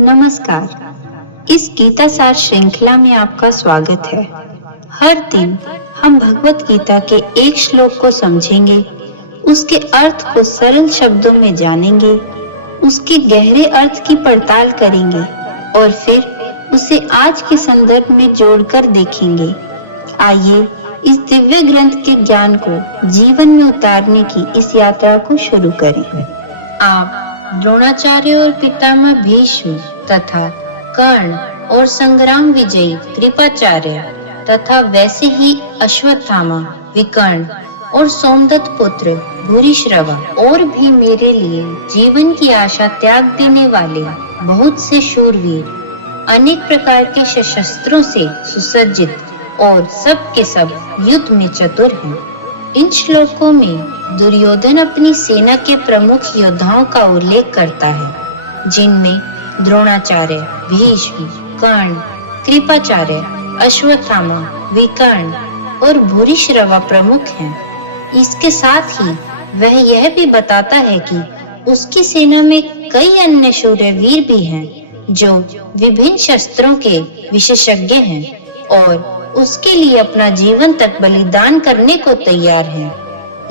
नमस्कार। इस गीता सार श्रृंखला में आपका स्वागत है। हर दिन हम भगवत गीता के एक श्लोक को समझेंगे, उसके अर्थ को सरल शब्दों में जानेंगे, उसके गहरे अर्थ की पड़ताल करेंगे और फिर उसे आज के संदर्भ में जोड़कर देखेंगे। आइए इस दिव्य ग्रंथ के ज्ञान को जीवन में उतारने की इस यात्रा को शुरू करें। आप द्रोणाचार्य और पितामह भीष्म तथा कर्ण और संग्राम विजयी कृपाचार्य तथा वैसे ही अश्वत्थामा, विकर्ण और सोमदत्त पुत्र भूरिश्रवा और भी मेरे लिए जीवन की आशा त्याग देने वाले बहुत से शूरवीर, अनेक प्रकार के सशस्त्रों से सुसज्जित और सब के सब युद्ध में चतुर हैं। इन श्लोकों में दुर्योधन अपनी सेना के प्रमुख योद्धाओं का उल्लेख करता है, जिनमें द्रोणाचार्य, भीष्म, कर्ण, कृपाचार्य, अश्वत्थामा, विकर्ण और भूरिश्रवा प्रमुख हैं। इसके साथ ही वह यह भी बताता है कि उसकी सेना में कई अन्य शूरवीर भी हैं, जो विभिन्न शस्त्रों के विशेषज्ञ हैं और उसके लिए अपना जीवन तक बलिदान करने को तैयार हैं।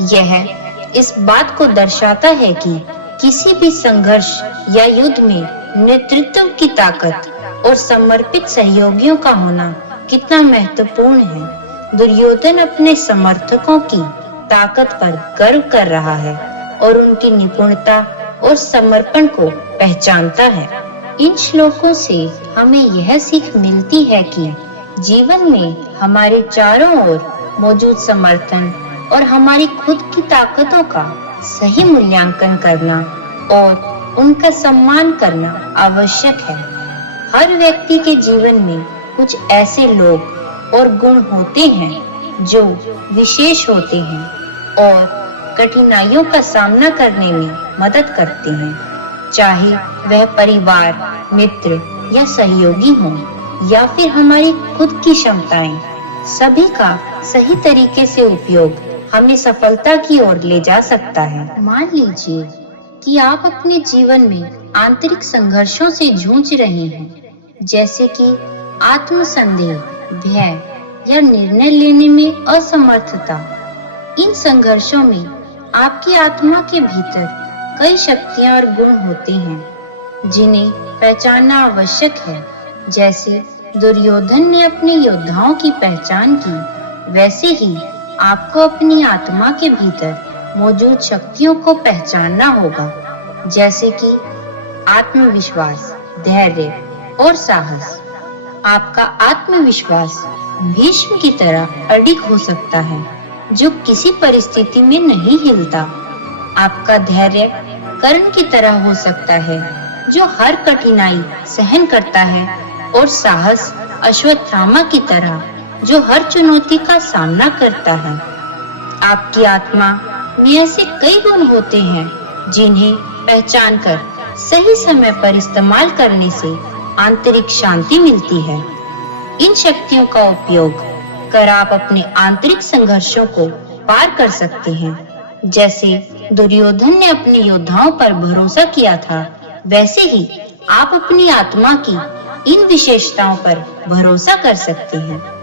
यह इस बात को दर्शाता है कि किसी भी संघर्ष या युद्ध में नेतृत्व की ताकत और समर्पित सहयोगियों का होना कितना महत्वपूर्ण है। दुर्योधन अपने समर्थकों की ताकत पर गर्व कर रहा है और उनकी निपुणता और समर्पण को पहचानता है। इन श्लोकों से हमें यह सीख मिलती है कि जीवन में हमारे चारों ओर मौजूद समर्थन और हमारी खुद की ताकतों का सही मूल्यांकन करना और उनका सम्मान करना आवश्यक है। हर व्यक्ति के जीवन में कुछ ऐसे लोग और गुण होते हैं जो विशेष होते हैं और कठिनाइयों का सामना करने में मदद करते हैं, चाहे वह परिवार, मित्र या सहयोगी हों या फिर हमारी खुद की क्षमताएं। सभी का सही तरीके से उपयोग हमें सफलता की ओर ले जा सकता है। मान लीजिए कि आप अपने जीवन में आंतरिक संघर्षों से जूझ रहे हैं, जैसे कि आत्मसंदेह, भय या निर्णय लेने में असमर्थता। इन संघर्षों में आपकी आत्मा के भीतर कई शक्तियां और गुण होते हैं, जिन्हें पहचानना आवश्यक है। जैसे दुर्योधन ने अपने योद्धाओं की पहचान की, वैसे ही आपको अपनी आत्मा के भीतर मौजूद शक्तियों को पहचानना होगा, जैसे कि आत्मविश्वास, धैर्य और साहस। आपका आत्मविश्वास भीष्म की तरह अडिग हो सकता है, जो किसी परिस्थिति में नहीं हिलता। आपका धैर्य कर्ण की तरह हो सकता है, जो हर कठिनाई सहन करता है, और साहस अश्वत्थामा की तरह, जो हर चुनौती का सामना करता है। आपकी आत्मा में ऐसे कई गुण होते हैं, जिन्हें पहचानकर सही समय पर इस्तेमाल करने से आंतरिक शांति मिलती है। इन शक्तियों का उपयोग कर आप अपने आंतरिक संघर्षों को पार कर सकते हैं। जैसे दुर्योधन ने अपने योद्धाओं पर भरोसा किया था, वैसे ही आप अपनी आत्मा की इन विशेषताओं पर भरोसा कर सकते हैं।